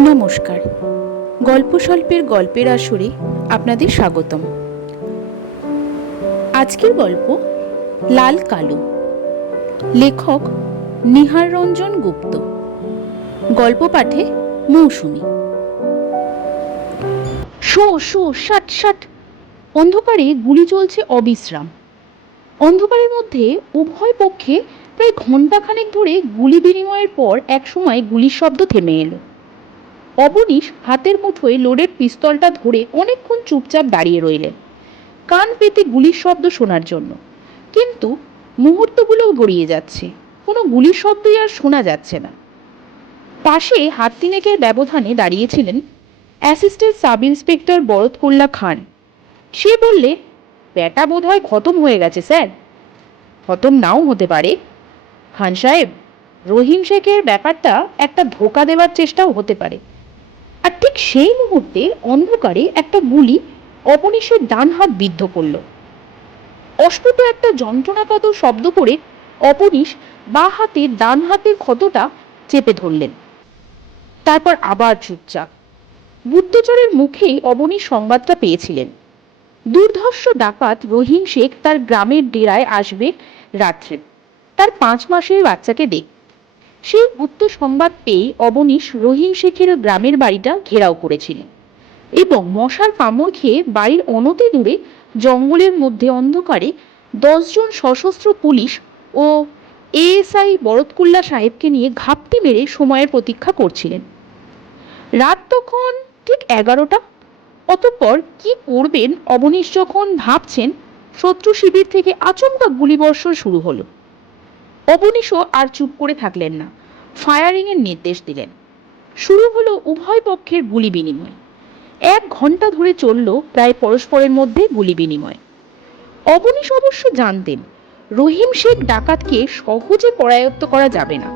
নমস্কার। গল্পস্বল্পের গল্পের আসরে আপনাদের স্বাগতম। আজকের গল্প লাল কালো, লেখক নিহার রঞ্জন গুপ্ত, গল্প পাঠে মৌসুমী। শো শো শাট শাট। অন্ধকারে গুলি চলছে অবিশ্রাম। অন্ধকারের মধ্যে উভয় পক্ষে প্রায় ঘণ্টাখানেক ধরে গুলি বিনিময়ের পর একসময় গুলির শব্দ থেমে এলো। অবনীশ হাতের মুঠোয় লোডেড পিস্তলটা ধরে অনেকক্ষণ চুপচাপ দাঁড়িয়ে রইলেন, কান পেতে গুলির শব্দ শোনার জন্য। কিন্তু মুহূর্তগুলো গড়িয়ে যাচ্ছে, কোনো গুলির শব্দই আর শোনা যাচ্ছে না। পাশে হাত তিনেকের ব্যবধানে দাঁড়িয়েছিলেন অ্যাসিস্ট্যান্ট সাব ইন্সপেক্টর বরদকুল্লা খান। সে বললে, ব্যাটা বোধ হয় খতম হয়ে গেছে স্যার। খতম নাও হতে পারে খান সাহেব, রহিম শেখের ব্যাপারটা একটা ধোকা দেওয়ার চেষ্টাও হতে পারে। আর ঠিক সেই মুহূর্তে অন্ধকারে একটা গুলি অবনীশের ডান হাত বিদ্ধ করল। অস্ফুট একটা যন্ত্রণাকাতর শব্দ করে অবনীশ বা হাতের ডান হাতের ক্ষতটা চেপে ধরলেন। তারপর আবার চুপচাপ। গুপ্তচরের মুখেই অবনীশ সংবাদটা পেয়েছিলেন, দুর্ধর্ষ ডাকাত রহিম শেখ তার গ্রামের ডেরায় আসবে রাত্রে, তার 5 মাসের বাচ্চাকে দেখ। সেই গুপ্ত সংবাদ পেয়ে অবনীশ রহিম শেখের গ্রামের বাড়িটা ঘেরাও করেছিলেন এবং মশার কামড় খেয়ে বাড়ির অনতি দূরে জঙ্গলের মধ্যে অন্ধকারে 10 জন সশস্ত্র পুলিশ ও এএসআই বরদকুল্লা সাহেবকে নিয়ে ঘাপটি মেরে সময়ের প্রতীক্ষা করছিলেন। রাত তখন ঠিক 11টা। অতঃপর কি করবেন অবনীশ যখন ভাবছেন, শত্রু শিবির থেকে আচমকা গুলিবর্ষণ শুরু হলো। অবনীশও আর চুপ করে থাকলেন না, ফায়ারিং এর নির্দেশ দিলেন। শুরু হলো উভয় পক্ষের গুলি বিনিময়। 1 ঘন্টা ধরে চলল প্রায় পরস্পরের মধ্যে গুলি বিনিময়। অবনীশ অবশ্য জানতেন রহিম শেখ ডাকাতকে সহজে করায়ত্ত করা যাবে না।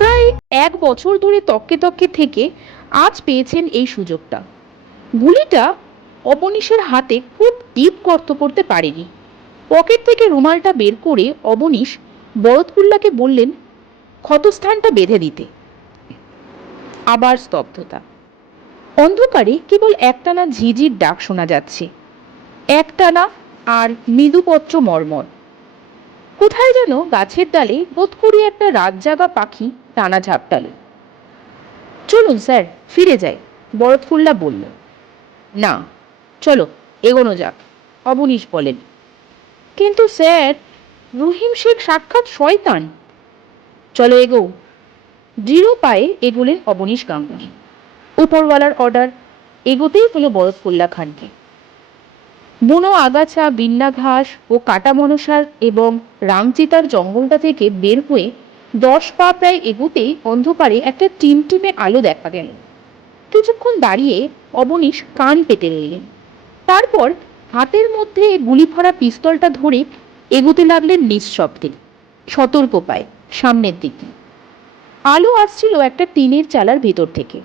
প্রায় 1 বছর ধরে তককে তককে থেকে আজ পেয়েছেন এই সুযোগটা। গুলিটা অবনীশের হাতে খুব ডিপ গর্ত করতে পারেনি। পকেট থেকে রুমালটা বের করে অবনীশ বরদকুল্লাকে বললেন, ক্ষতস্থানটা বেঁধে দিতে। আবার স্তব্ধতা। অন্ধকারে কেবল একটানা ঝিঝির ডাক শোনা যাচ্ছে, একটানা আর মৃদুপত্র মর্মর। কোথায় যেন গাছের ডালে বোধ করি একটা রাত জাগা পাখি টানা ঝাপটাল। চলুন স্যার, ফিরে যাই, বরদকুল্লা বলল। না, চলো এগোনো যাক, অবনীশ বলেন। কিন্তু স্যার, রহিম শেখ সাক্ষাৎ শয়তান। চলো এগো। দৃঢ় পায়ে এগোলেন অবনীশ গাঙ্গুলি। উপরওয়ালার অর্ডার, এগোতেই হলো বরদকুল্লা খানকে। বুনো আগাছা, বিন্না ঘাস ও কাটা মনসার এবং রামচিতার জঙ্গলটা থেকে বের হয়ে 10 পা প্রায় এগোতেই অন্ধকারে একটা টিমটিমে আলো দেখা গেল। কিছুক্ষণ দাঁড়িয়ে অবনীশ কান পেতে রইলেন। তারপর হাতের মধ্যে গুলি ভরা পিস্তলটা ধরে এগোতে লাগলেন নিঃশব্দে, সতর্ক পায়ে সামনের দিকে। আলো আসছিল একটা টিনের চালার ভেতর থেকে।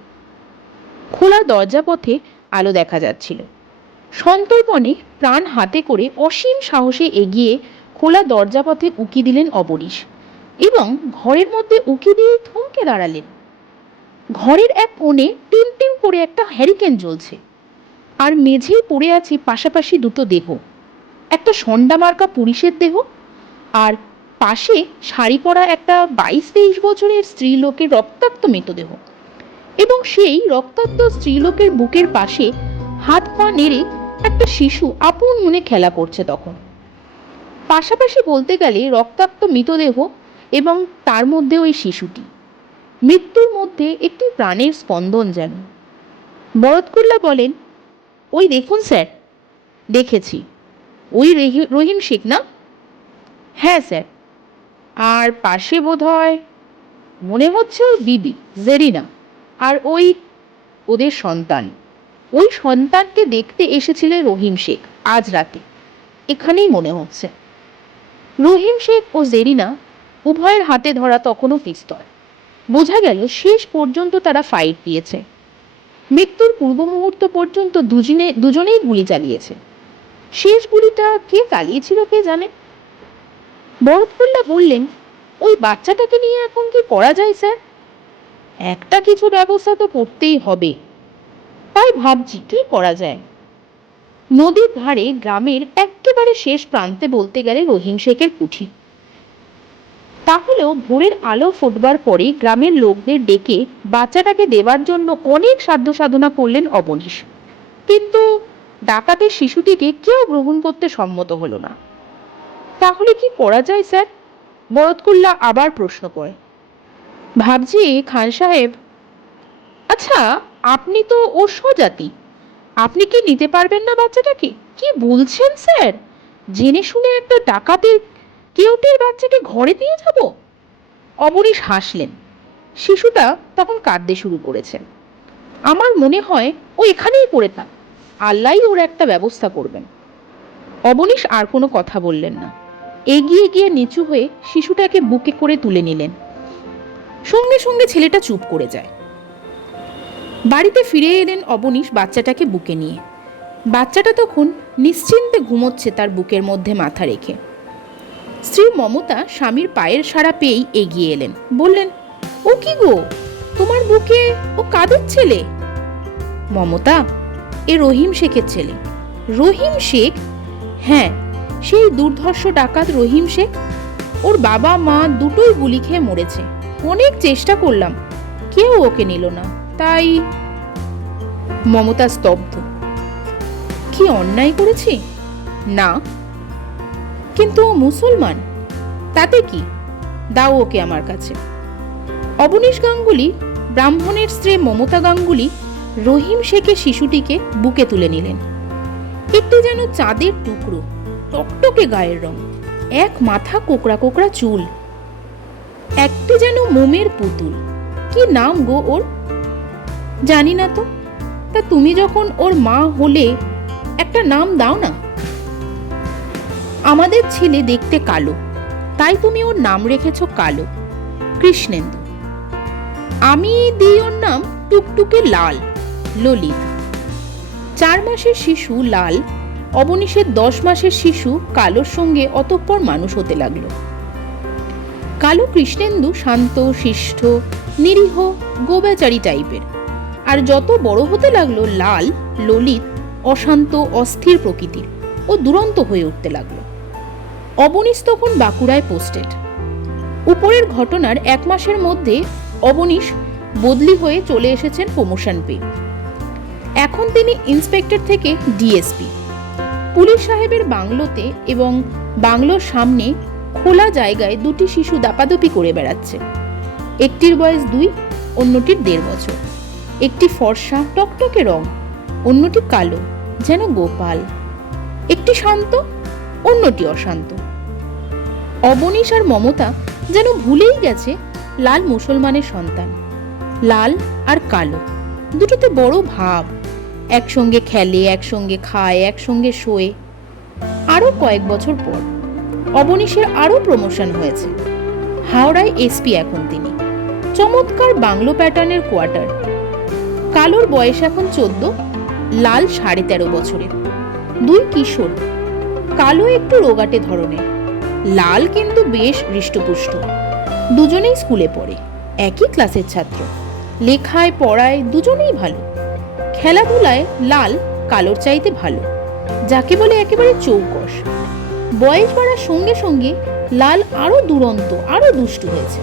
খোলা দরজা পথে আলো দেখা যাচ্ছিল। সন্তর্পণে প্রাণ হাতে করে অসীম সাহসে এগিয়ে খোলা দরজা পথে উকি দিলেন অবনীশ এবং ঘরের মধ্যে উকি দিয়ে থমকে দাঁড়ালেন। ঘরের এক কোণে টিম টিম করে একটা হ্যারিকেন জ্বলছে, আর মেঝেই পড়ে আছে পাশাপাশি দুটো দেহ, একটা সন্ডা মার্কা পুলিশের দেহ আর পাশে শাড়ি পরা একটা 22-23 বছরের স্ত্রীলোকের রক্তাক্ত মৃতদেহ। এবং সেই রক্তাক্ত স্ত্রীলোকের বুকের পাশে হাত পা নেড়ে একটা শিশু আপন মনে খেলা করছে। তখন পাশাপাশি বলতে গেলে রক্তাক্ত মৃতদেহ এবং তার মধ্যে ওই শিশুটি, মৃত্যুর মধ্যে একটি প্রাণের স্পন্দন যেন। বরদকুল্লা বলেন, ওই দেখুন স্যার। দেখেছি। ওই রহিম শেখ না? হ্যাঁ স্যার। আর পাশে বোধ হয়, মনে হচ্ছে ওর বিবি জেরিনা আর ওদের সন্তান। ওই সন্তানকে দেখতে এসেছিলেন রহিম শেখ আজ রাতে, এখানেই মনে হচ্ছে। রহিম শেখ ও জেরিনা উভয়ের হাতে ধরা তখনও পিস্তল। বোঝা গেল শেষ পর্যন্ত তারা ফাইট দিয়েছে। মৃত্যুর পূর্ব মুহূর্ত পর্যন্ত দুজনেই গুলি চালিয়েছে। শেষ গুলিটা কে চালিয়েছিল কে জানে। বরদকুল্লা বললেন, ওই বাচ্চাটাকে নিয়ে এখন কি করা যায় স্যার? একটা কিছু ব্যবস্থা তো করতেই হবে, তাই ভাবছি কি করা যায়। নদীর ধারে গ্রামের একেবারে শেষ প্রান্তে বলতে গেলে রহিম শেখের কুঠি। তাহলেও ভোরের আলো ফুটবার পরে গ্রামের লোকদের ডেকে বাচ্চাটাকে দেওয়ার জন্য অনেক সাধ্য সাধনা করলেন অবনীশ, কিন্তু ডাকাতের শিশুটিকে কেউ গ্রহণ করতে সম্মত হলো না। তাহলে কি করা যায় স্যার? বরদকুল্লা আবার প্রশ্ন করে। ভাবছি খান সাহেব, আচ্ছা আপনি তো ওর স্বজাতি, আপনি কি নিতে পারবেন না বাচ্চাটাকে? কি বলছেন স্যার, জেনে শুনে একটা ডাকাতের কেউটের বাচ্চাকে ঘরে দিয়ে যাব? অবনীশ হাসলেন। শিশুটা তখন কাঁদতে শুরু করেছে। আমার মনে হয় ও এখানেই পড়ে থাক, আল্লাহই ওর একটা ব্যবস্থা করবেন। অবনীশ আর কোনো কথা বললেন না, এগিয়ে গিয়ে নিচু হয়ে শিশুটাকে বুকে করে তুলে নিলেন। সঙ্গে সঙ্গে ছেলেটা চুপ করে যায়। বাড়িতে ফিরে এলেন অবনীশ বাচ্চাটাকে বুকে নিয়ে। বাচ্চাটা তখন নিশ্চিন্তে ঘুমোচ্ছে তার বুকের মধ্যে মাথা রেখে। স্ত্রী মমতা স্বামীর পায়ের সাড়া পেয়েই এগিয়ে এলেন, বললেন, ও কি গো, তোমার বুকে ও কাদের ছেলে? মমতা, এ রহিম শেখের ছেলে। রহিম শেখ? হ্যাঁ, সেই দুর্ধর্ষ ডাকাত রহিম শেখ। ওর বাবা মা দুটোই গুলি খেয়ে মরেছে। অনেক চেষ্টা করলাম, কেউ ওকে নিল না, তাই। মমতা স্তব্ধ। কি অন্যায় করেছি? না। কিন্তু ও মুসলমান, তাতে কি? দাও ওকে আমার কাছে। অবনীশ গাঙ্গুলি, ব্রাহ্মণের স্ত্রী মমতা গাঙ্গুলি রহিম শেখের শিশুটিকে বুকে তুলে নিলেন। একটি যেন চাঁদের টুকরো, টকটকে গায়ের রং, এক মাথা কোকড়া কোকড়া চুল, একটি যেন মোমের পুতুল। কি নাম গো ওর? জানি না তো। তা তুমি যখন ওর মা হলে একটা নাম দাও না। আমাদের ছেলে দেখতে কালো, তাই তুমি ওর নাম রেখেছ কালো, কৃষ্ণেন্দু। আমি দিই ওর নাম টুকটুকে লাল, ললিত। 4 মাসের শিশু লাল অবনীশের 10 মাসের শিশু কালোর সঙ্গে অতঃপর মানুষ হতে লাগলো। কালো কৃষ্ণেন্দু শান্ত, শিষ্ট, নিরীহ, গোবেচারী টাইপের, আর যত বড় হতে লাগলো লাল, ললিত অশান্ত, অস্থির প্রকৃতির ও দুরন্ত হয়ে উঠতে লাগলো। অবনীশ তখন বাঁকুড়ায় পোস্টেড। উপরের ঘটনার 1 মাসের মধ্যে অবনীশ বদলি হয়ে চলে এসেছেন প্রমোশন পেয়ে। এখন তিনি ইন্সপেক্টর থেকে ডিএসপি। পুলিশ সাহেবের বাংলোতে এবং বাংলোর সামনে খোলা জায়গায় 2টি শিশু দাপাদাপি করে বেড়াচ্ছে। একটির বয়স 2, অন্যটির 1.5 বছর। একটি ফর্সা টকটকে রং, অন্যটি কালো, যেন গোপাল। একটি শান্ত, অন্যটি অশান্ত। অবনীশ আর মমতা যেন ভুলেই গেছে লাল মুসলমানের সন্তান। লাল আর কালো দুটোতে বড় ভাব, একসঙ্গে খেলে, একসঙ্গে খায়, একসঙ্গে শোয়। আরো কয়েক বছর পর অবনীশের আরো প্রমোশন হয়েছে। হাওড়ায় এসপি এখন তিনি। চমৎকার বাংলো প্যাটার্নের কোয়ার্টার। কালোর বয়স এখন 14, লাল 13.5 বছরের। 2 কিশোর। কালো একটু রোগাটে ধরনের, লাল কিন্তু বেশ হৃষ্টপুষ্ট। দুজনেই স্কুলে পড়ে, একই ক্লাসের ছাত্র। লেখায় পড়ায় দুজনেই ভালো। খেলাধুলায় লাল কালোর চাইতে ভালো, যাকে বলে একেবারে চৌকস। বয়স বাড়ার সঙ্গে সঙ্গে লাল আরো দুরন্ত, আরো দুষ্টু হয়েছে।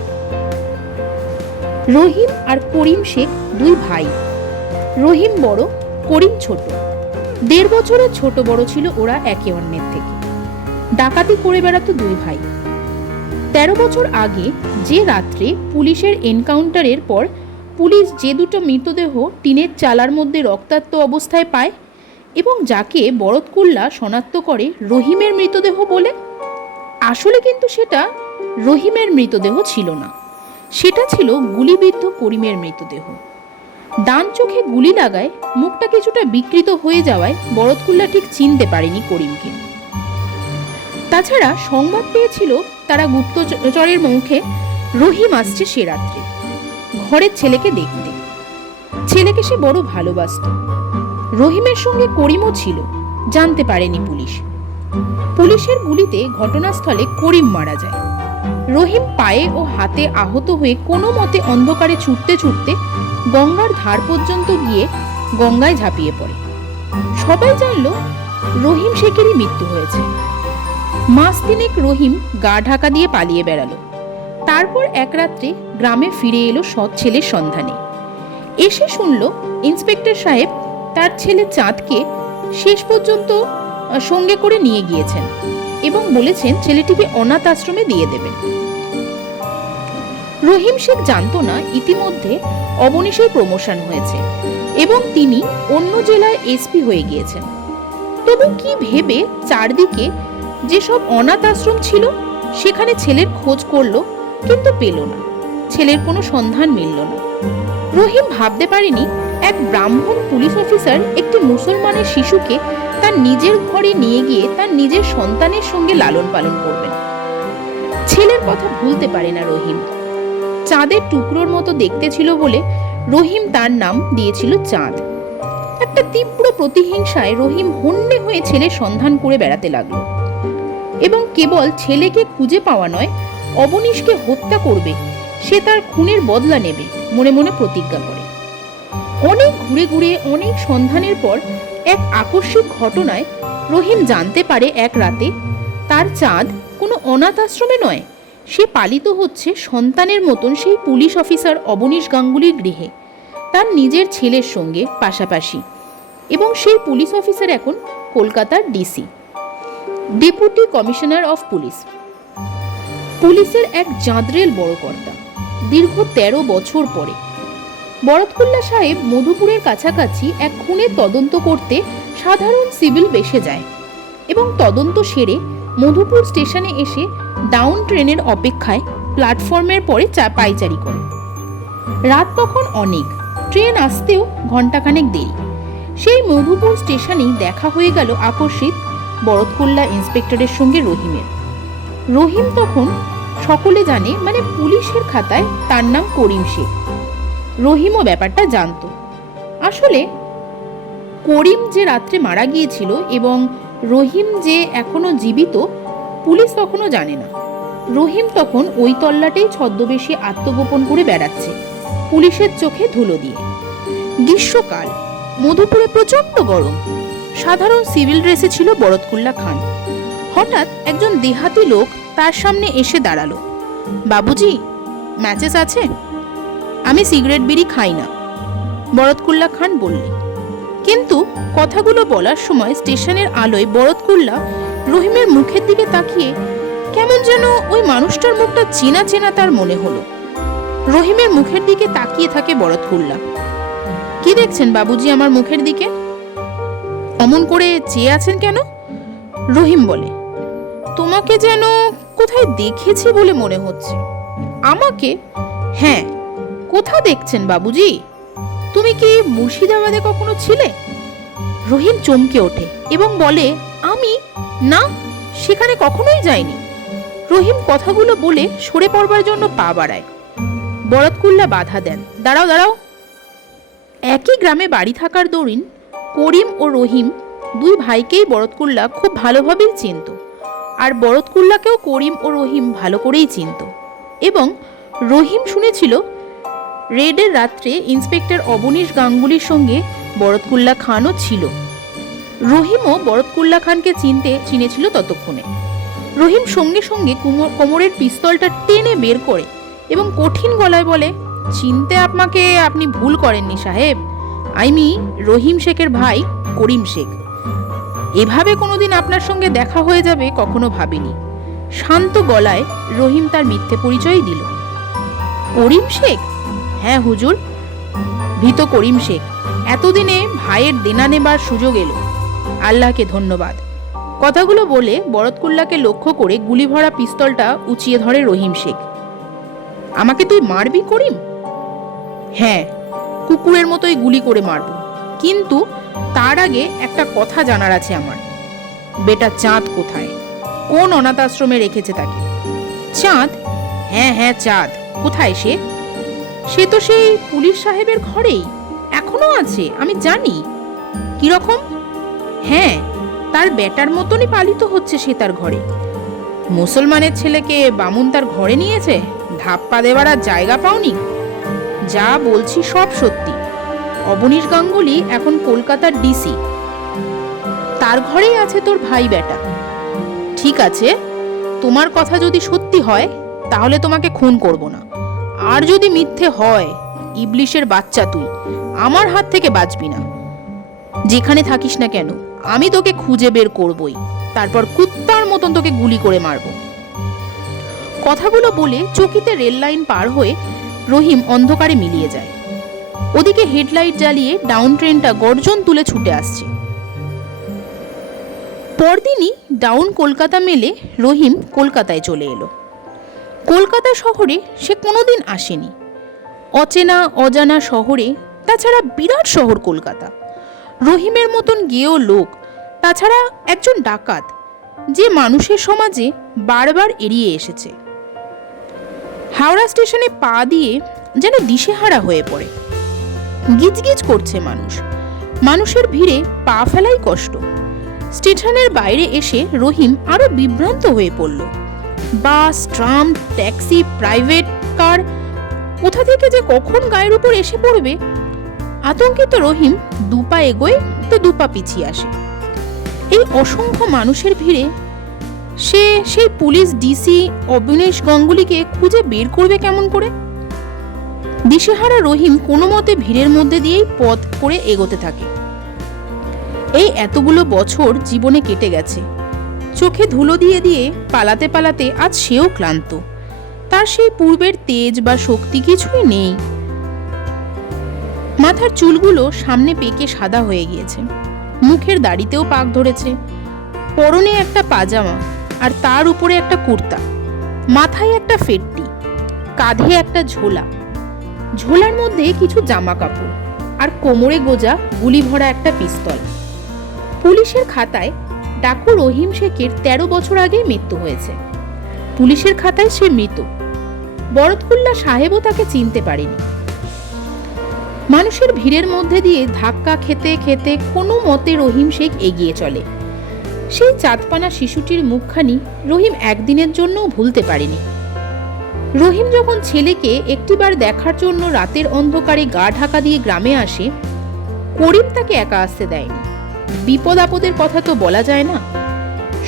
রহিম আর করিম শেখ 2 ভাই। রহিম বড়, করিম ছোট। 1.5 বছরের ছোট বড় ছিল ওরা একে অন্যের থেকে। ডাকাতি করে বেড়াতো 2 ভাই। 13 বছর আগে যে রাত্রে পুলিশের এনকাউন্টারের পর পুলিশ যে 2টো মৃতদেহ টিনের চালার মধ্যে রক্তাক্ত অবস্থায় পায় এবং যাকে বরদকুল্লা শনাক্ত করে রহিমের মৃতদেহ বলে, আসলে কিন্তু সেটা রহিমের মৃতদেহ ছিল না, সেটা ছিল গুলিবিদ্ধ করিমের মৃতদেহ। ডান চোখে গুলি লাগায় মুখটা কিছুটা বিকৃত হয়ে যাওয়ায় বরদকুল্লা ঠিক চিনতে পারেনি করিমকে। তাছাড়া সংবাদ পেয়েছিল তারা গুপ্তচরের মুখে রহিম আসছে সে রাত্রে ঘরের ছেলেকে দেখতে। ছেলেকে সে বড় ভালোবাসত। রহিমের সঙ্গে করিমও ছিল, জানতে পারেনি পুলিশ। পুলিশের গুলিতে ঘটনাস্থলে করিম মারা যায়। রহিম পায়ে ও হাতে আহত হয়ে কোনো মতে অন্ধকারে ছুটতে ছুটতে গঙ্গার ধার পর্যন্ত গিয়ে গঙ্গায় ঝাঁপিয়ে পড়ে। সবাই জানল রহিম শেখেরই মৃত্যু হয়েছে। মাস তিনেক রহিম গা ঢাকা দিয়ে পালিয়ে বেড়ালো। তারপর এক রাত্রে গ্রামে ফিরে এলো সৎ ছেলের সন্ধানে। এসে শুনল ইন্সপেক্টর সাহেব তার ছেলে চাঁদকে শেষ পর্যন্ত সঙ্গে করে নিয়ে গিয়েছেন এবং বলেছেন ছেলেটিকে অনাথ আশ্রমে দিয়ে দেবেন। রহিম শেখ জানতো না ইতিমধ্যে অবনীশের প্রমোশন হয়েছে এবং তিনি অন্য জেলায় এসপি হয়ে গিয়েছেন। তবু কি ভেবে চারদিকে যেসব অনাথ আশ্রম ছিল সেখানে ছেলের খোঁজ করলো, কিন্তু পেল না। ছেলের কোনো সন্ধান মিলল না। রহিম ভাবতে পারেনি এক ব্রাহ্মণ পুলিশ অফিসার একটি মুসলমানের শিশুকে তার নিজের ঘরে নিয়ে গিয়ে তার নিজের সন্তানের সঙ্গে লালন পালন করবেন। ছেলের কথা ভুলতে পারে না রহিম। চাঁদের টুকরোর মতো দেখতে ছিল বলে রহিম তার নাম দিয়েছিল চাঁদ। একটা তীব্র প্রতিহিংসায় রহিম হন্যে হয়ে ছেলের সন্ধান করে বেড়াতে লাগলো এবং কেবল ছেলেকে খুঁজে পাওয়া নয়, অবনীশকে হত্যা করবে, সে তার খুনের বদলা নেবে মনে মনে প্রতিজ্ঞা করে। অনেক ঘুরে ঘুরে অনেক সন্ধানের পর এক আকস্মিক ঘটনায় রহিম জানতে পারে এক রাতে তার চাঁদ কোনো অনাথ আশ্রমে নয়, সে পালিত হচ্ছে সন্তানের মতন সেই পুলিশ অফিসার অবনীশ গাঙ্গুলির গৃহে তার নিজের ছেলের সঙ্গে পাশাপাশি। এবং সেই পুলিশ অফিসার এখন কলকাতার DC, deputy commissioner of police, পুলিশের এক জাঁদরেল বড় কর্তা। দীর্ঘ 13 বছর পরে বরতকুল্লা সাহেব মধুপুরের কাছাকাছি এক খুনের তদন্ত করতে সাধারণ সিভিল বেশে যায় এবং তদন্ত সেরে মধুপুর স্টেশনে এসে ডাউন ট্রেনের অপেক্ষায় প্ল্যাটফর্মের পরে পায়চারি করে। রাত তখন অনেক, ট্রেন আসতেও ঘণ্টাখানেক দেরি। সেই মধুপুর স্টেশনেই দেখা হয়ে গেল আকস্মিক বরতকুল্লা ইন্সপেক্টরের সঙ্গে রহিমের। রহিম তখন সকলে জানে, মানে পুলিশের খাতায় তার নাম করিম শেখ। রহিমও ব্যাপারটা জানতো। আসলে করিম যে রাত্রে মারা গিয়েছিল এবং রহিম যে এখনো জীবিত, পুলিশ তখনও জানে না। রহিম তখন ওই তল্লাটেই ছদ্মবেশে আত্মগোপন করে বেড়াচ্ছে, পুলিশের চোখে ধুলো দিয়ে। গ্রীষ্মকাল, মধুপুরে প্রচন্ড গরম। সাধারণ সিভিল ড্রেসে ছিল বরতকুল্লা খান। হঠাৎ একজন দেহাতি লোক তার সামনে এসে দাঁড়ালো। বাবুজি, ম্যাচেস আছে? আমি সিগারেট বিড়ি খাই না, বরতকুল্লা খান বললে। কিন্তু কথাগুলো বলার সময় স্টেশনের আলোয় বরতকুল্লা রহিমের মুখের দিকে তাকিয়ে কেমন যেন ওই মানুষটার মুখটা চেনা চেনা তার মনে হলো। রহিমের মুখের দিকে তাকিয়ে থাকে বরতকুল্লা। কি দেখছেন বাবুজি আমার মুখের দিকে? অমন করে চেয়ে আছেন কেন? রহিম বলে, তোমাকে যেন কোথায় দেখেছি বলে মনে হচ্ছে। আমাকে? হ্যাঁ। কোথা দেখছেন বাবুজি? তুমি কি মুর্শিদাবাদে কখনো ছিলে? রহিম চমকে ওঠে এবং বলে, আমি না, সেখানে কখনোই যাইনি। রহিম কথাগুলো বলে সরে পড়বার জন্য পা বাড়ায়। বরতকুল্লা বাধা দেন, দাঁড়াও দাঁড়াও। একই গ্রামে বাড়ি থাকার দরুন করিম ও রহিম দুই ভাইকেই বরতকুল্লা খুব ভালোভাবেই চিনত, আর বরতকুল্লাকেও করিম ও রহিম ভালো করেই চিনত। এবং রহিম শুনেছিল রেডের রাত্রে ইন্সপেক্টর অবনীশ গাঙ্গুলির সঙ্গে বরতকুল্লা খানও ছিল। রহিমও বরতকুল্লা খানকে চিনেছিল ততক্ষণে। রহিম সঙ্গে সঙ্গে কোমরের পিস্তলটা টেনে বের করে এবং কঠিন গলায় বলে, চিনতে আপনাকে আপনি ভুল করেননি সাহেব, আমি রহিম শেখের ভাই করিম শেখ। এভাবে কোনোদিন আপনার সঙ্গে দেখা হয়ে যাবে কখনো ভাবিনি। শান্ত গলায় রহিম তার মিথ্যে পরিচয় দিল। করিম শেখ? হ্যাঁ হুজুর, ভীত করিম শেখ। এতদিনে ভাইয়ের দেনা নেবার সুযোগ এলো, আল্লাহকে ধন্যবাদ। কথাগুলো বলে বরতকুল্লাকে লক্ষ্য করে গুলি ভরা পিস্তলটা উঁচিয়ে ধরে রহিম শেখ। আমাকে তুই মারবি করিম? হ্যাঁ, কুকুরের মতোই গুলি করে মারব, কিন্তু তার আগে একটা কথা জানার আছে আমার। বেটা চাঁদ কোথায়? কোন অনাথ আশ্রমে রেখেছে তাকে? চাঁদ? হ্যাঁ হ্যাঁ, চাঁদ কোথায়? সে তো সেই পুলিশ সাহেবের ঘরেই এখনো আছে, আমি জানি। কিরকম? হ্যাঁ, তার বেটার মতনই পালিত হচ্ছে সে তার ঘরে। মুসলমানের ছেলেকে বামুন তার ঘরে নিয়েছে, ধাপ্পা দেওয়ার আর জায়গা পাওনি? যা বলছি সব সত্যি। অবনীশ গাঙ্গুলি এখন কলকাতার ডিসি, তার ঘরেই আছে তোর ভাই বেটা। ঠিক আছে, তোমার কথা যদি সত্যি হয় তাহলে তোমাকে খুন করব না, আর যদি মিথ্যে হয়, ইবলিশের বাচ্চা তুই আমার হাত থেকে বাঁচবি না। যেখানে থাকিস না কেন আমি তোকে খুঁজে বের করবই, তারপর কুত্তার মতন তোকে গুলি করে মারব। কথাগুলো বলে চকিতে রেল লাইন পার হয়ে রহিম অন্ধকারে মিলিয়ে যায়। ওদিকে হেডলাইট জ্বালিয়ে ডাউন ট্রেনটা গর্জন তুলে ছুটে আসছে। পরদিনই ডাউন কলকাতা মেলে রহিম কলকাতায় চলে এলো। কলকাতা শহরে সে কোনোদিন আসেনি। অচেনা অজানা শহরে, তাছাড়া বিরাট শহর কলকাতা। রহিমের মতন গেয়েও লোক, তাছাড়া একজন ডাকাত, যে মানুষের সমাজে বারবার এড়িয়ে এসেছে। হাওড়া স্টেশনে পা দিয়ে যেন দিশেহারা হয়ে পড়ে। গিজগিজ করছে মানুষ, মানুষের ভিড়ে পা ফেলাই কষ্ট। স্টেশনের বাইরে এসে রহিম আরো বিভ্রান্ত হয়ে পড়ল। বাস, ট্রাম, ট্যাক্সি, প্রাইভেট কার কোথা থেকে যে কখন গায়ের উপর এসে পড়বে, আতঙ্কিত রহিম দুপা এগোয় তো দুপা পিছিয়ে আসে। এই অসংখ্য মানুষের ভিড়ে সে সেই পুলিশ ডিসি অবনীশ গাঙ্গুলিকে খুঁজে বের করবে কেমন করে? দিশেহারা রহিম কোনো মতে ভিড়ের মধ্যে দিয়েই পথ করে এগোতে থাকে। এই এতগুলো বছর জীবনে কেটে গেছে, চোখে ধুলো দিয়ে দিয়ে পালাতে পালাতে আজ সেও ক্লান্ত। তার সেই পূর্বের তেজ বা শক্তি কিছুই নেই। মাথার চুলগুলো সামনে পেকে সাদা হয়ে গিয়েছে, মুখের দাড়িতেও পাক ধরেছে। পরনে একটা পাজামা আর তার উপরে একটা কুর্তা, মাথায় একটা ফেট্টি, কাঁধে একটা ঝোলা, ঝোলার মধ্যে কিছু জামা কাপড়, আর কোমরে গোজা গুলি ভরা একটা পিস্তল। পুলিশের খাতায় ডাকু রহিম শেখের 13 বছর আগে মৃত্যু হয়েছে। পুলিশের খাতায় সে মৃত। বরদকুল্লা সাহেবও তাকে চিনতে পারেনি। মানুষের ভিড়ের মধ্যে দিয়ে ধাক্কা খেতে খেতে কোনো মতে রহিম শেখ এগিয়ে চলে। সেই চাঁদপানা শিশুটির মুখখানি রহিম একদিনের জন্যও ভুলতে পারেনি। রহিম যখন ছেলেকে একটিবার দেখার জন্য রাতের অন্ধকারে গা ঢাকা দিয়ে গ্রামে আসে, করিম তাকে একা আসতে দেয়নি। বিপদ আপদের কথা তো বলা যায় না।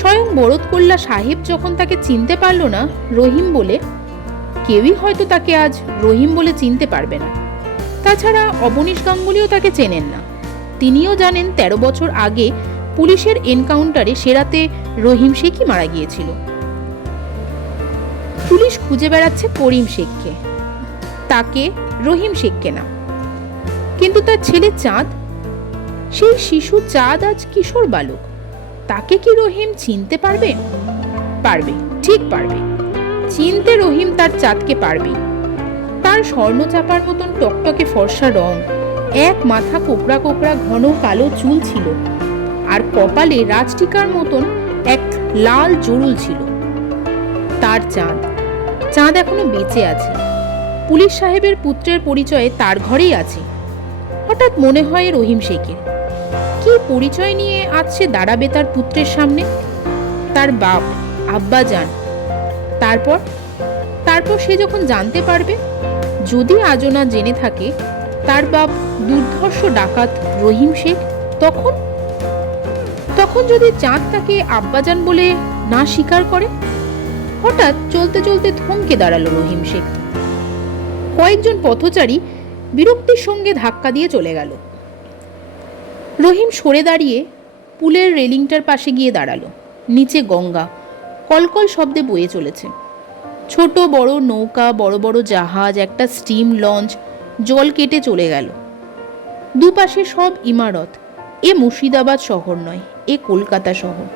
স্বয়ং বরদকুল্লা সাহেব যখন তাকে চিনতে পারল না রহিম বলে, কেউই হয়তো তাকে আজ রহিম বলে চিনতে পারবে না। তাছাড়া অবনীশ গাঙ্গুলিও তাকে চেনেন না। তিনিও জানেন 13 বছর আগে পুলিশের এনকাউন্টারে সে রাতে রহিম শেখই মারা গিয়েছিল। পুলিশ খুঁজে বেড়াচ্ছে করিম শেখকে, তাকে রহিম শেখকে না। কিন্তু তার ছেলে চাঁদ, সেই শিশু চাঁদ আজ কিশোর বালক, তাকে কি রহিম চিনতে পারবে? পারবে, ঠিক পারবে। চিনতে রহিম তার চাঁদকে পারবে। তার স্বর্ণ চাপার মতন টকটকে ফর্সা রং, এক মাথা কোকড়া কোকড়া ঘন কালো চুল ছিল, আর কপালে রাজটিকার মতন এক লাল জরুল ছিল। তার চাঁদ, চাঁদ এখনো বেঁচে আছে। পুলিশ সাহেবের পুত্রের পরিচয়ে তার ঘরেই আছে। হঠাৎ মনে হয় রহিম শেখের, কি পরিচয় নিয়ে আজ সে দাঁড়াবে তার পুত্রের সামনে? তার বাপ, আব্বাজান। তারপর সে যখন জানতে পারবে, যদি আজও না জেনে থাকে তার বাপ দুর্ধর্ষ ডাকাত রহিম শেখ, তখন যদি চাঁদ তাকে আব্বাজান বলে না স্বীকার করে? হঠাৎ চলতে চলতে থমকে দাঁড়ালো রহিম শেখ। কয়েকজন পথচারী বিরক্তির সঙ্গে ধাক্কা দিয়ে চলে গেল। রহিম সরে দাঁড়িয়ে পুলের রেলিংটার পাশে গিয়ে দাঁড়ালো। নিচে গঙ্গা কলকল শব্দে বয়ে চলেছে। ছোট বড় নৌকা, বড় বড় জাহাজ, একটা স্টিম লঞ্চ জল কেটে চলে গেল। দুপাশে সব ইমারত। এ মুর্শিদাবাদ শহর নয়, এ কলকাতা শহর।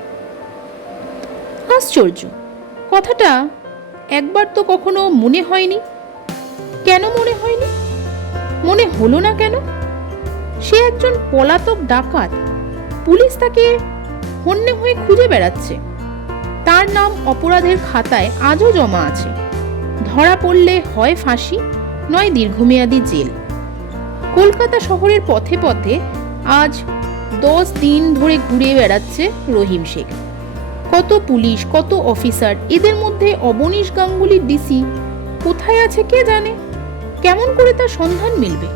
আশ্চর্য, কথাটা একবার তো কখনো মনে হয়নি। কেন মনে হয়নি? মনে হলো না কেন? সে একজন পলাতক ডাকাত, পুলিশ তাকে হন্যে হয়ে খুঁজে বেড়াচ্ছে। তার নাম অপরাধের খাতায় আজও জমা আছে। ধরা পড়লে হয় ফাঁসি, নয় দীর্ঘমেয়াদী জেল। কলকাতা শহরের পথে পথে আজ 10 দিন ধরে ঘুরে বেড়াচ্ছে রহিম শেখ। কত পুলিশ, কত অফিসার, এদের মধ্যে অবনীশ গাঙ্গুলির ডিসি কোথায় আছে কে জানে? কেমন করে তার সন্ধান মিলবে?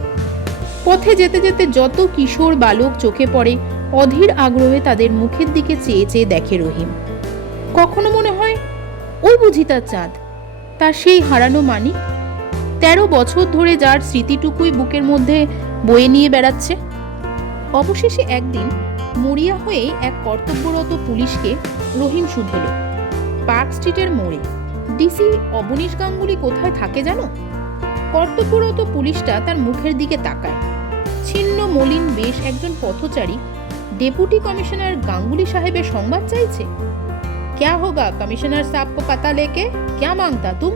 পথে যেতে যেতে যত কিশোর বালক চোখে পড়ে, অধীর আগ্রহে তাদের মুখের দিকে চেয়ে চেয়ে দেখে রহিম। কখনো মনে হয় ওই বুঝি তার চাঁদ, তার সেই হারানো মানিক, 13 বছর ধরে যার স্মৃতিটুকুই বুকের মধ্যে বয়ে নিয়ে বেড়াচ্ছে। অবশেষে একদিন মরিয়া হয়ে এক কর্তব্যরত পুলিশকে রহিম শুধল পার্ক স্ট্রিটের মোড়ে। ডিসি অবনীশ গাঙ্গুলি কোথায় থাকে জানো? কর্তব্যরত পুলিশটা তার মুখের দিকে তাকায়। ছিন্ন মলিন বেশ একজন পথচারী ডেপুটি কমিশনার গাঙ্গুলি সাহেবের সংবাদ চাইছে। क्या होगा कमिश्नर साहब को पता लेके, क्या मांगता तुम?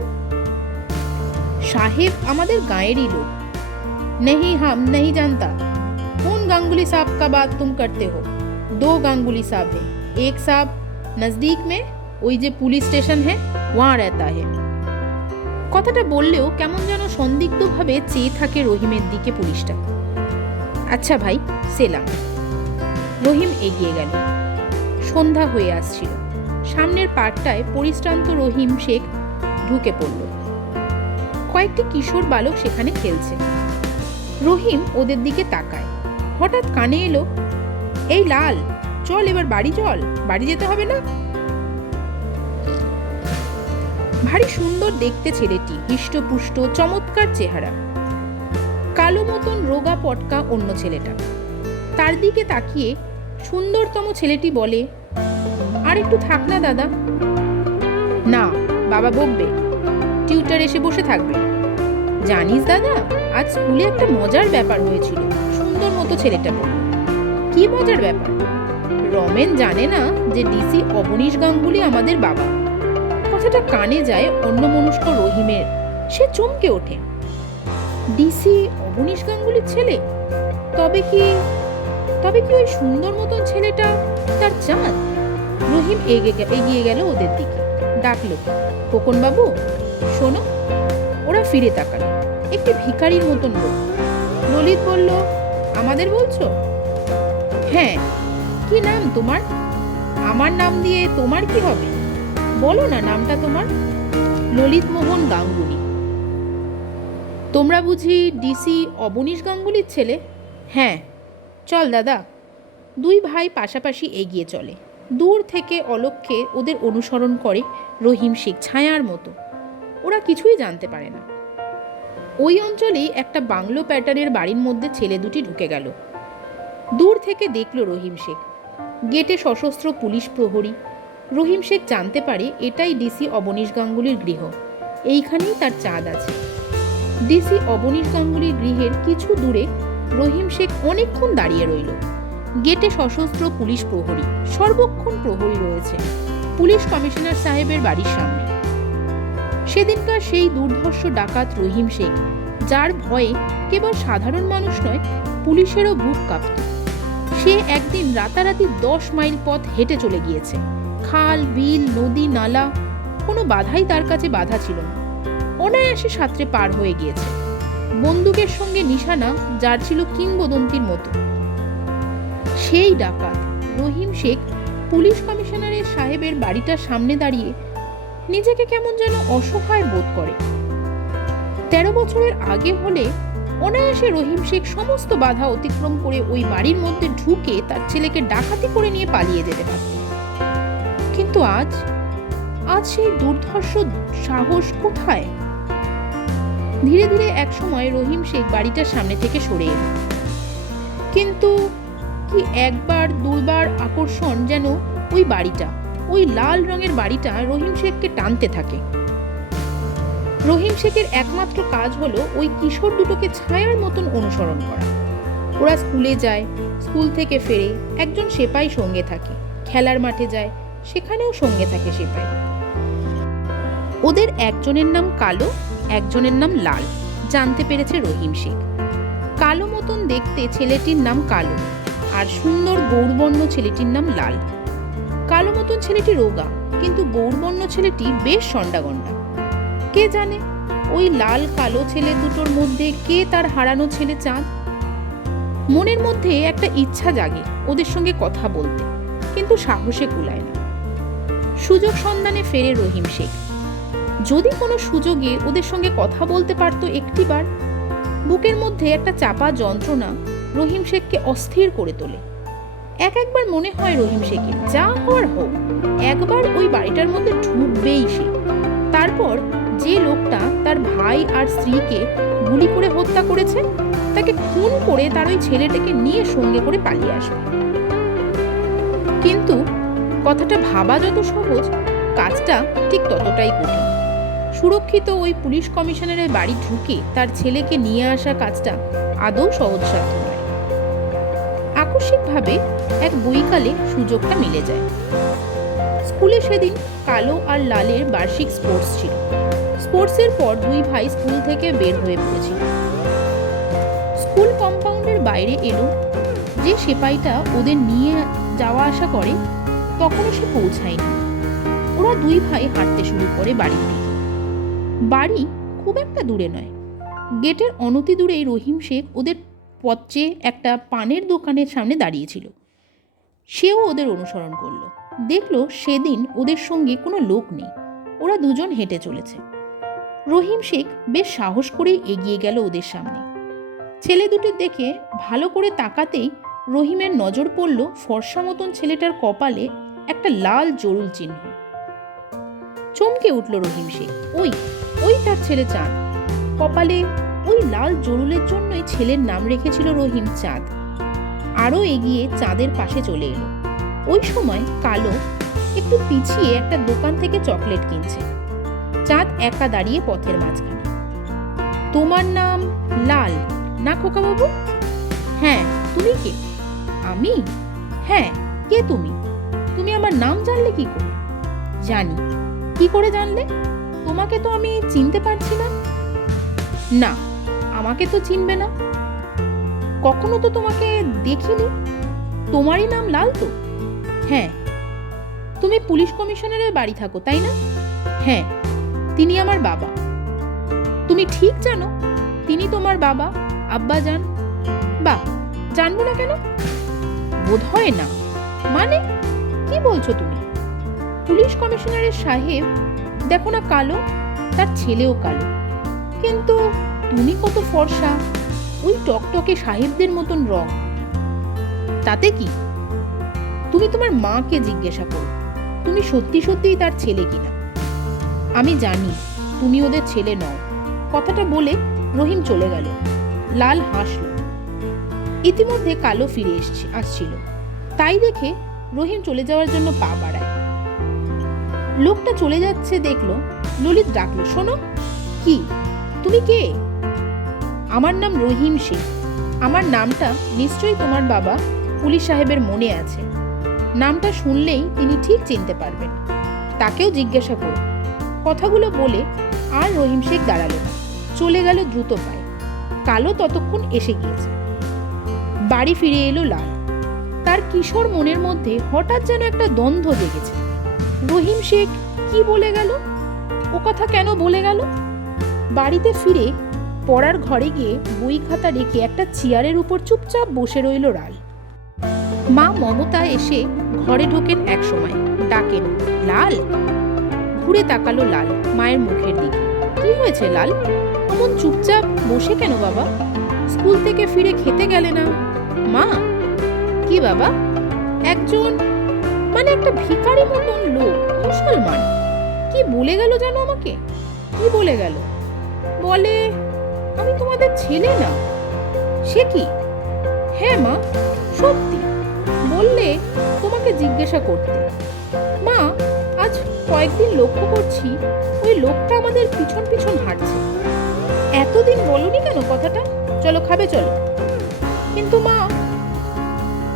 साहेब আমাদের গায়েরই লোক। नहीं हम नहीं जानता। कौन गांगुली साहब का बात तुम करते हो? 2 गांगुली साहब है। एक साहब नजदीक में ওই যে পুলিশ স্টেশন है वहाँ रहता है। কথাটা বললেও কেমন যেন সন্দিগ্ধভাবে চেয়ে থাকে রহিমের দিকে পুলিশটা। আচ্ছা ভাই, সেলাম। রহিম এগিয়ে গেল। সন্ধ্যা হয়ে আসছিল। সামনের পাড়টায় পরিশ্রান্ত রহিম শেখ ঢুকে পড়ল। কয়েকটি কিশোর বালক সেখানে খেলছে। রহিম ওদের দিকে তাকায়। হঠাৎ কানে এলো, এই লাল, চল এবার বাড়ি চল, বাড়ি যেতে হবে না? ভারী সুন্দর দেখতে ছেলেটি, হৃষ্টপুষ্ট, চমৎকার চেহারা। কালো মতন রোগা পটকা অন্য ছেলেটা। তার দিকে তাকিয়ে সুন্দরতম ছেলেটি বলে, আর একটু থাক না দাদা। না, বাবা বকবে, টিউটার এসে বসে থাকবে। জানিস দাদা, আজ স্কুলে একটা মজার ব্যাপার হয়েছিল। সুন্দর মতো ছেলেটা বলল। কি মজার ব্যাপার? রমেন জানে না যে ডিসি অবনীশ গাঙ্গুলি আমাদের বাবা। কথাটা কানে যায় অন্যমনস্ক রহিমের। সে চমকে ওঠে। ডিসি অবনীশ গাঙ্গুলির ছেলে? তবে কি ওই সুন্দর মতন ছেলেটা তার চাঁদ? রহিম এগিয়ে গেল ওদের দিকে। ডাকলো, খোকন বাবু শোনো। ওরা ফিরে তাকালো। একটি ভিখারির মতন লোক। ললিত বলল, আমাদের বলছো? হ্যাঁ। কি নাম তোমার? আমার নাম দিয়ে তোমার কি হবে? বলো না নামটা তোমার। ললিত মোহন গাঙ্গুলি। তোমরা বুঝি ডিসি অবনীশ গাঙ্গুলির ছেলে? হ্যাঁ। চল দাদা। 2 ভাই পাশাপাশি এগিয়ে চলে। দূর থেকে অলক্ষ্যে ওদের অনুসরণ করে রহিম শেখ ছায়ার মতো। ওরা কিছুই জানতে পারে না। ওই অঞ্চলেই একটা বাংলো প্যাটার্নের বাড়ির মধ্যে ছেলে দুটি ঢুকে গেল। দূর থেকে দেখল রহিম শেখ। গেটে সশস্ত্র পুলিশ প্রহরী। রহিম শেখ জানতে পারে এটাই ডিসি অবনীশ গাঙ্গুলির গৃহ। এইখানেই তার চাঁদ আছে। ডিসি অবনীশ গাঙ্গুলির গৃহের কিছু দূরে রহিম শেখ অনেকক্ষণ দাঁড়িয়ে রইল। গেটে সশস্ত্র পুলিশ প্রহরী, সর্বক্ষণ প্রহরী রয়েছে পুলিশ কমিশনার সাহেবের বাড়ির সামনে। সেদিনকার সেই দুর্ধর্ষ ডাকাত রহিম শেখ, যার ভয়ে কেবল সাধারণ মানুষ নয়, পুলিশেরও বুক কাঁপত। সে একদিন রাতারাতি 10 মাইল পথ হেঁটে চলে গিয়েছে। খাল, বিল, নদী, নালা, কোনো বাধাই তার কাছে বাধা ছিল না। অনায়াসে সাঁতরে পার হয়ে গিয়েছে। বন্দুকের সঙ্গে নিশানা যার ছিল কিংবদন্তির মতো। সেই ডাকাত রহিম শেখ পুলিশ কমিশনারের সাহেবের বাড়িটার সামনে দাঁড়িয়ে নিজেকে কেমন যেন অসহায় বোধ করে। 13 বছরের আগে হলে অনায়াসে রহিম শেখ সমস্ত বাধা অতিক্রম করে ওই বাড়ির মধ্যে ঢুকে তার ছেলেকে ডাকাতি করে নিয়ে পালিয়ে যেতে পারত। কিন্তু আজ সেই দুর্ধর্ষ সাহস কোথায়? ধীরে ধীরে এক সময় রহিম শেখ বাড়িটার সামনে থেকে সরে এল। কিন্তু কি একবার দুবার আকর্ষণ যেন ওই বাড়িটা, ওই লাল রঙের বাড়িটা রহিম শেখকে টানতে থাকে। রহিম শেখের একমাত্র কাজ হলো ওই কিশোর দুটোকে ছায়ার মতন অনুসরণ করা। ওরা স্কুলে যায়, স্কুল থেকে ফেরে, একজন সেপাই সঙ্গে থাকে। খেলার মাঠে যায়, সেখানেও সঙ্গে থাকে সেপাই। ওদের একজনের নাম কালো, একজনের নাম লাল, জানতে পেরেছে রহিম শেখ। কালো মতন দেখতে ছেলেটির নাম কালো, আর সুন্দর গৌরবর্ণ ছেলেটির নাম লাল। কালো মতন ছেলেটি রোগা, কিন্তু গৌরবর্ণ ছেলেটি বেশ সন্ডাগন্ডা। কে জানে ওই লাল কালো ছেলে দুটোর মধ্যে কে তার হারানো ছেলে চাঁদ? মনের মধ্যে একটা ইচ্ছা জাগে ওদের সঙ্গে কথা বলতে, কিন্তু সাহসে কুলায় না। সুযোগ সন্ধানে ফেরে রহিম শেখ। যদি কোনো সুযোগে ওদের সঙ্গে কথা বলতে পারত একটিবার। বুকের মধ্যে একটা চাপা যন্ত্রণা রহিম শেখকে অস্থির করে তোলে। একবার মনে হয় রহিম শেখের, যা হওয়ার হোক, একবার ওই বাড়িটার মধ্যে ঢুকবেই সে। তারপর যে লোকটা তার ভাই আর স্ত্রীকে গুলি করে হত্যা করেছে, তাকে খুন করে তার ওই ছেলেটাকে নিয়ে সঙ্গে করে পালিয়ে আসবে। কিন্তু কথাটা ভাবা যত সহজ, কাজটা ঠিক ততটাই কঠিন। সুরক্ষিত ওই পুলিশ কমিশনারের বাড়ি ঢুকে তার ছেলেকে নিয়ে আসা কাজটা আদৌ সহজসাধ্য নয়। আকস্মিকভাবে এক বৈকালে সুযোগটা মিলে যায়। স্কুলে সেদিন কালো আর লালের বার্ষিক স্পোর্টস ছিল। স্পোর্টসের পর দুই ভাই স্কুল থেকে বের হয়ে পড়েছিল। স্কুল কম্পাউন্ডের বাইরে এলো। যে সেপাইটা ওদের নিয়ে যাওয়া আসা করে তখনও সে পৌঁছায়নি। ওরা দুই ভাই হাঁটতে শুরু করে বাড়ির দিকে। বাড়ি খুব একটা দূরে নয়। গেটের অনতি দূরেই রহিম শেখ ওদের পথে একটা পানের দোকানের সামনে দাঁড়িয়েছিল। সেও ওদের অনুসরণ করলো। দেখলো সেদিন ওদের সঙ্গে কোনো লোক নেই, ওরা দুজন হেঁটে চলেছে। রহিম শেখ বেশ সাহস করে এগিয়ে গেল ওদের সামনে। ছেলে দুটো দেখে ভালো করে তাকাতেই রহিমের নজর পড়ল ফর্সা মতন ছেলেটার কপালে একটা লাল জরুল চিহ্ন। চমকে উঠল রহিম শেখ। ওই ওই তার ছেলে চাঁদ। কপালে ওই লাল জরুলের জন্যই ছেলের নাম রেখেছিল রহিম চাঁদ। আরো এগিয়ে চাঁদের পাশে চলে এলো। ওই সময় কালো একটু পিছিয়ে একটা দোকান থেকে চকলেট কিনছে। চাঁদ একা দাঁড়িয়ে পথের মাঝখানে। তোমার নাম লাল না খোকা বাবু? হ্যাঁ, তুমি কে? আমি? হ্যাঁ, কে তুমি? তুমি আমার নাম জানলে কি করে? জানি। কি করে জানলে? তোমাকে তো আমি চিনতে পারছি না। না, আমাকে তো চিনবে না। কখনো তো তোমাকে দেখিনি। তোমারই নাম লাল তো? হ্যাঁ। তুমি পুলিশ কমিশনারের বাড়ি থাকো, তাই না? হ্যাঁ, তিনি আমার বাবা। তুমি ঠিক জানো তিনি তোমার বাবা, আব্বা জান? বাহ, জানবো না কেন? বোধ হয় না। মানে কি বলছো তুমি? পুলিশ কমিশনারের সাহেব দেখো না কালো, তার ছেলেও কালো। কিন্তু তুমি কত ফর্সা, ওই টকটকে সাহেবদের মতন রং। তাতে কি? তুমি তোমার মাকে জিজ্ঞাসা করো তুমি সত্যি সত্যিই তার ছেলে কিনা। আমি জানি তুমি ওদের ছেলে নও। কথাটা বলে রহিম চলে গেল। লাল হাসল। ইতিমধ্যে কালো ফিরে আসছিল। তাই দেখে রহিম চলে যাওয়ার জন্য পা বাড়ায়। লোকটা চলে যাচ্ছে দেখলো। ললিত ডাকলো, শোনো। কি? তুমি কে? আমার নাম রহিম শেখ। আমার নামটা নিশ্চয়ই তোমার বাবা পুলিশ সাহেবের মনে আছে। নামটা শুনলেই তিনি ঠিক চিনতে পারবেন। তাকেও জিজ্ঞাসা করো। কথাগুলো বলে আর রহিম শেখ দাঁড়ালো না, চলে গেল দ্রুত পায়ে। কালো ততক্ষণ এসে গিয়েছে। বাড়ি ফিরে এলো লাল। তার কিশোর মনের মধ্যে হঠাৎ যেন একটা দ্বন্দ্ব জেগেছে। রহিম শেখ কি বলে গেল? ও কথা কেন বলে গেল? বাড়িতে ফিরে পড়ার ঘরে গিয়ে বই খাতা রেখে একটা চেয়ারের উপর চুপচাপ বসে রইল লাল। মা মমতা এসে ঘরে ঢোকেন এক সময়, ডাকেন, লাল। ঘুরে তাকালো লাল মায়ের মুখের দিকে। কি হয়েছে লাল? অমন চুপচাপ বসে কেন বাবা? স্কুল থেকে ফিরে খেতে গেলে না? মা, কি বাবা? একজন মানে একটা ভিখারি মতন লোক, মুসলমান, কি বলে গেল জানো আমাকে? কি বলে গেল? বলে আমি তোমাদের ছেলে না। সে কি? হ্যাঁ মা, সত্যি। বললে তোমাকে জিজ্ঞাসা করতে। মা, আজ কয়েকদিন লক্ষ্য করছি ওই লোকটা আমাদের পিছন পিছন হাঁটছে। এতদিন বলনি কেন কথাটা? চলো খাবে, চলো। কিন্তু মা,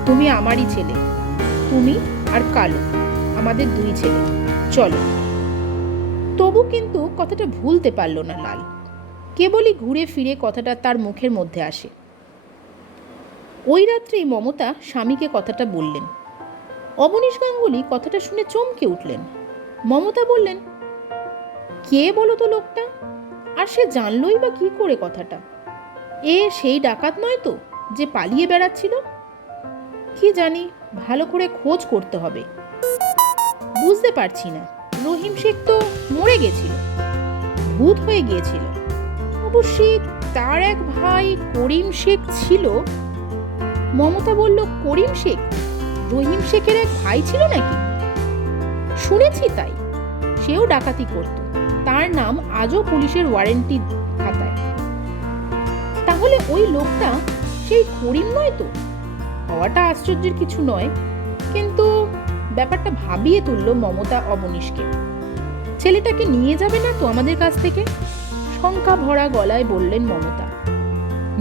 তুমি আমারই ছেলে। তুমি আর কালো আমাদের দুই ছেলে। চলো। তবু কিন্তু কথাটা ভুলতে পারল না লাল। কেবলই ঘুরে ফিরে কথাটা তার মুখের মধ্যে আসে। ওই রাত্রেই মমতা স্বামীকে কথাটা বললেন। অবনীশ গাঙ্গুলি কথাটা শুনে চমকে উঠলেন। মমতা বললেন, কে বলো তো লোকটা? আর সে জানলই বা কি করে কথাটা? এ সেই ডাকাত নয় তো যে পালিয়ে বেড়াচ্ছিল? কি জানি, ভালো করে খোঁজ করতে হবে। বুঝতে পারছি না, রহিম শেখ তো মরে গেছিল, ভূত হয়ে গিয়েছিল। অবশ্যই তার এক ভাই করিম শেখ ছিল। মমতা বলল, করিম শেখ? রহিম শেখের এক ভাই ছিল নাকি? শুনেছি তাই। সেও ডাকাতি করত, তার নাম আজও পুলিশের ওয়ারেন্টি খাতায়। তাহলে ওই লোকটা সেই করিম নয় তো? হওয়াটা আশ্চর্যের কিছু নয়, কিন্তু ব্যাপারটা ভাবিয়ে তুলল মমতা অবনীশকে। ছেলেটাকে নিয়ে যাবে না তো আমাদের কাছ থেকে? শঙ্কা ভরা গলায় বললেন মমতা।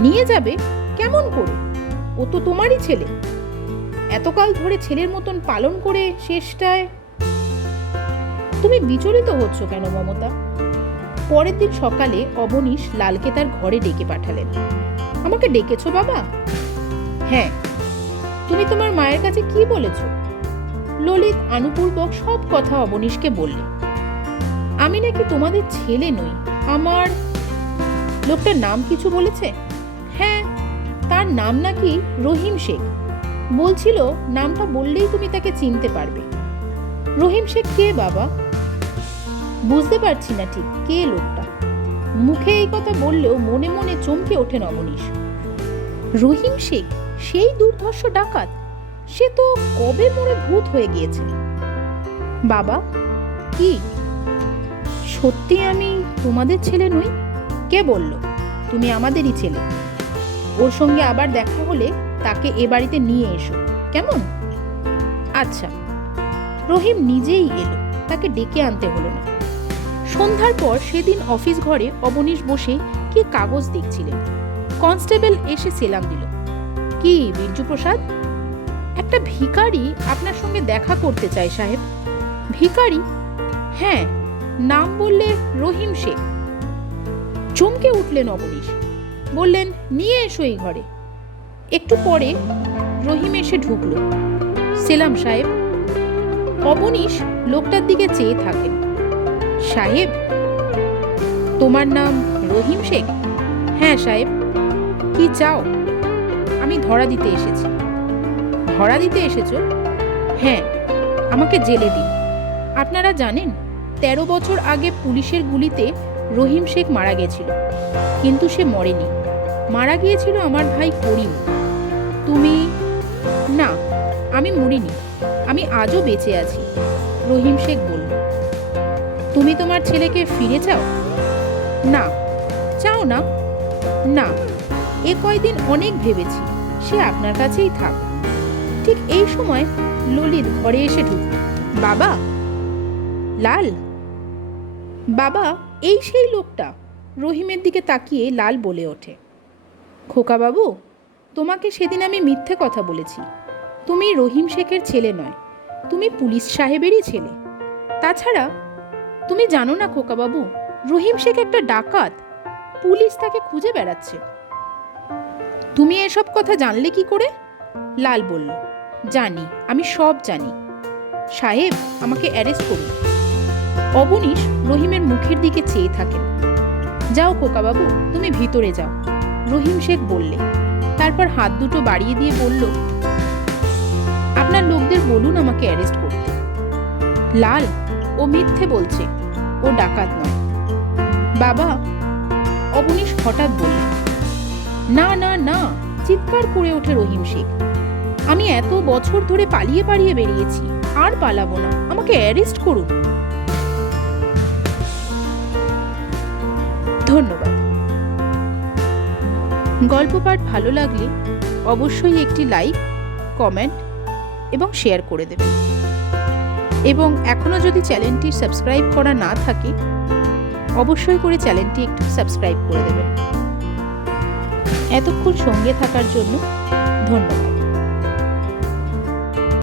নিয়ে যাবে? কেমন করে? ও তো তোমারই ছেলে, এতকাল ধরে ছেলের মতন পালন করে শেষটায়। তুমি বিচলিত হচ্ছ কেন মমতা? পরের দিন সকালে অবনীশ লালকে তার ঘরে ডেকে পাঠালেন। আমাকে ডেকেছো বাবা? হ্যাঁ। তুমি তোমার মায়ের কাছে কি বলেছ? ললিত আনুপূর্বক সব কথা অবনীশকে বললে। আমি নাকি তোমাদের ছেলে নই, আমার। লোকটার নাম কিছু বলেছে? হ্যাঁ, তার নাম নাকি রহিম শেখ। বলছিল নামটা বললেই তুমি তাকে চিনতে পারবে। রহিম শেখ কে বাবা? বুঝতে পারছি না ঠিক কে লোকটা। মুখে এই কথা বললেও মনে মনে চমকে ওঠেন অবনীশ। রহিম শেখ সেই দুর্ধর্ষ ডাকাত? সে তো কবে মরে ভূত হয়ে গিয়েছে। বাবা, কি সত্যি আমি তোমাদের ছেলে নই? কে বলল? তুমি আমাদেরই ছেলে। ওর সঙ্গে আবার দেখা হলে তাকে এ বাড়িতে নিয়ে এসো, কেমন? আচ্ছা। রহিম নিজেই এলো, তাকে ডেকে আনতে হলো না। সন্ধ্যার পর সেদিন অফিস ঘরে অবনীশ বসে কি কাগজ দেখছিলেন। কনস্টেবল এসে সেলাম দিল। কি বীরজু প্রসাদ? একটা ভিখারি আপনার সঙ্গে দেখা করতে চাই সাহেব। ভিখারি? হ্যাঁ, নাম বললে রহিম শেখ। চমকে উঠলেন অবনীশ। বললেন, নিয়ে এসো এই ঘরে। একটু পরে রহিম এসে ঢুকলো। সেলাম সাহেব। অবনীশ লোকটার দিকে চেয়ে থাকেন। সাহেব, তোমার নাম রহিম শেখ? হ্যাঁ সাহেব। কি চাও? আমি ধরা দিতে এসেছি। ধরা দিতে এসেছো? হ্যাঁ, আমাকে জেলে দিন। আপনারা জানেন 13 বছর আগে পুলিশের গুলিতে রহিম শেখ মারা গেছিল, কিন্তু সে মরেনি। মারা গিয়েছিল আমার ভাই করিম। তুমি? না, আমি মরিনি, আমি আজও বেঁচে আছি। রহিম শেখ বলল। তুমি তোমার ছেলেকে ফিরে চাও? না। চাও না? না, এ কয়দিন অনেক ভেবেছি, সে আপনার কাছেই থাক। ঠিক এই সময় ললিত ঘরে এসে ঢুকল। বাবা! লাল? বাবা, এই সেই লোকটা। রহিমের দিকে তাকিয়ে লাল বলে ওঠে। খোকা বাবু, তোমাকে সেদিন আমি মিথ্যে কথা বলেছি। তুমি রহিম শেখের ছেলে নয়, তুমি পুলিশ সাহেবেরই ছেলে। তাছাড়া তুমি জানো না খোকা বাবু, রহিম শেখ একটা ডাকাত, পুলিশ তাকে খুঁজে বেড়াচ্ছে। তুমি এসব কথা জানলে কি করে? লাল বলল, জানি, আমি সব জানি। সাহেব, আমাকে অ্যারেস্ট করুন। অবনীশ রহিমের মুখের দিকে চেয়ে থাকেন। যাও খোকা বাবু, তুমি ভিতরে যাও, রহিম শেখ বললে। তারপর হাত দুটো বাড়িয়ে দিয়ে বলল, আপনার লোকদের বলুন আমাকে অ্যারেস্ট করতে। লাল, ও মিথ্যে বলছে, ও ডাকাত নয়। বাবা, অবনীশ হঠাৎ বললেন। না না না, চিৎকার করে ওঠে রহিম শেখ। আমি এত বছর ধরে পালিয়ে পালিয়ে বেরিয়েছি, আর পালাবো না, আমাকে অ্যারেস্ট করুন। ধন্যবাদ। গল্প পাঠ ভালো লাগলে অবশ্যই একটি লাইক, কমেন্ট এবং শেয়ার করে দেবেন। এবং এখনো যদি চ্যানেলটি সাবস্ক্রাইব করা না থাকে, অবশ্যই করে চ্যানেলটি একটু সাবস্ক্রাইব করে দেবেন। এতক্ষণ সঙ্গে থাকার জন্য ধন্যবাদ।